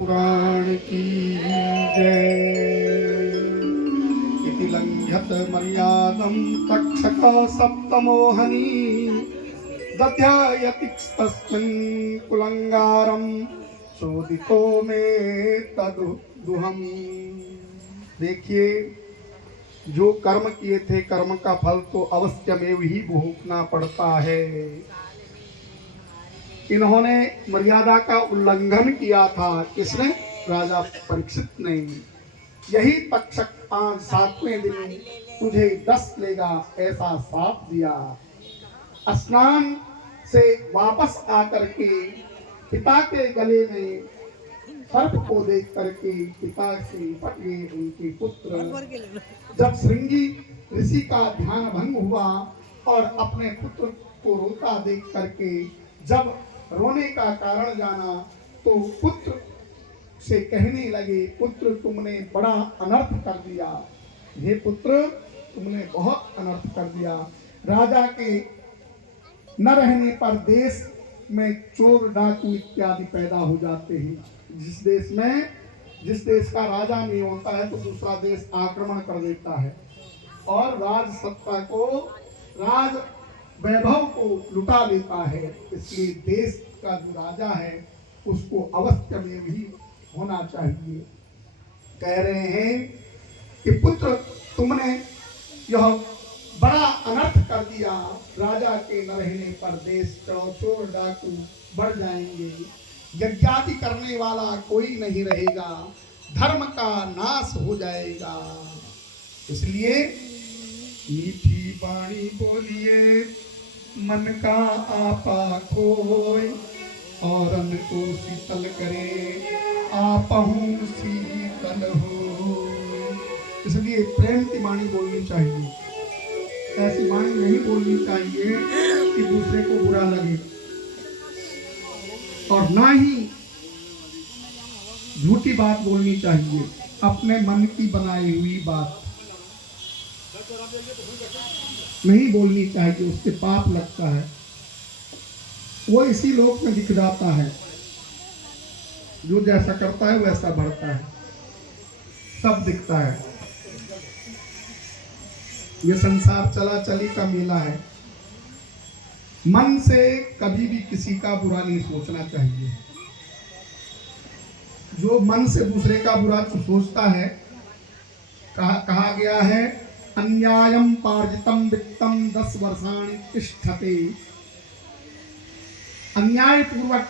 पुराण की जय। इति लंघ्यत मर्यादं तक्षक सप्तमोहनी दध्यायतिस्तस्मिन् कुलंगारं चोदितो मे तदुहम। देखिए, जो कर्म किए थे कर्म का फल तो अवश्यमेव ही भोगना पड़ता है। इन्होंने मर्यादा का उल्लंघन किया था। किसने? राजा परीक्षित ने। यही तक्षक आज 7वें दिन तुझे 10 लेगा ऐसा साथ दिया। स्नान से वापस आकर के पिता के गले में सर्प को देख करके पिता से निपट गए उनके पुत्र। जब श्रृंगी ऋषि का ध्यान भंग हुआ और अपने पुत्र को रोता देख करके जब रोने का कारण जाना तो पुत्र से कहने लगे, पुत्र तुमने बड़ा अनर्थ कर दिया। हे पुत्र, तुमने बहुत अनर्थ कर दिया। राजा के न रहने पर देश में चोर डाकू इत्यादि पैदा हो जाते हैं। जिस देश का राजा नहीं होता है तो दूसरा देश आक्रमण कर देता है और राज सत्ता को, राज वैभव को लुटा लेता है। इसलिए देश का जो राजा है उसको अवश्य में भी होना चाहिए। कह रहे हैं कि पुत्र तुमने यह बड़ा अनर्थ कर दिया। राजा के न रहने पर देश चोर डाकू बढ़ जाएंगे, यज्ञादि करने वाला कोई नहीं रहेगा, धर्म का नाश हो जाएगा। इसलिए मीठी बाणी बोलिए मन का आपा खोए और अन्न को शीतल करे आपहु शीतल हो। इसलिए प्रेम की वाणी बोलनी चाहिए। ऐसी वाणी नहीं बोलनी चाहिए कि दूसरे को बुरा लगे, और ना ही झूठी बात बोलनी चाहिए। अपने मन की बनाई हुई बात नहीं बोलनी चाहिए, उससे पाप लगता है। वो इसी लोक में दिख जाता है। जो जैसा करता है वैसा बढ़ता है, सब दिखता है। ये संसार चला चली का मेला है। मन से कभी भी किसी का बुरा नहीं सोचना चाहिए। जो मन से दूसरे का बुरा सोचता है, कहा गया है अन्यायम पार्जितम वित्तम 10 वर्षाणि तिष्ठते। अन्याय पूर्वक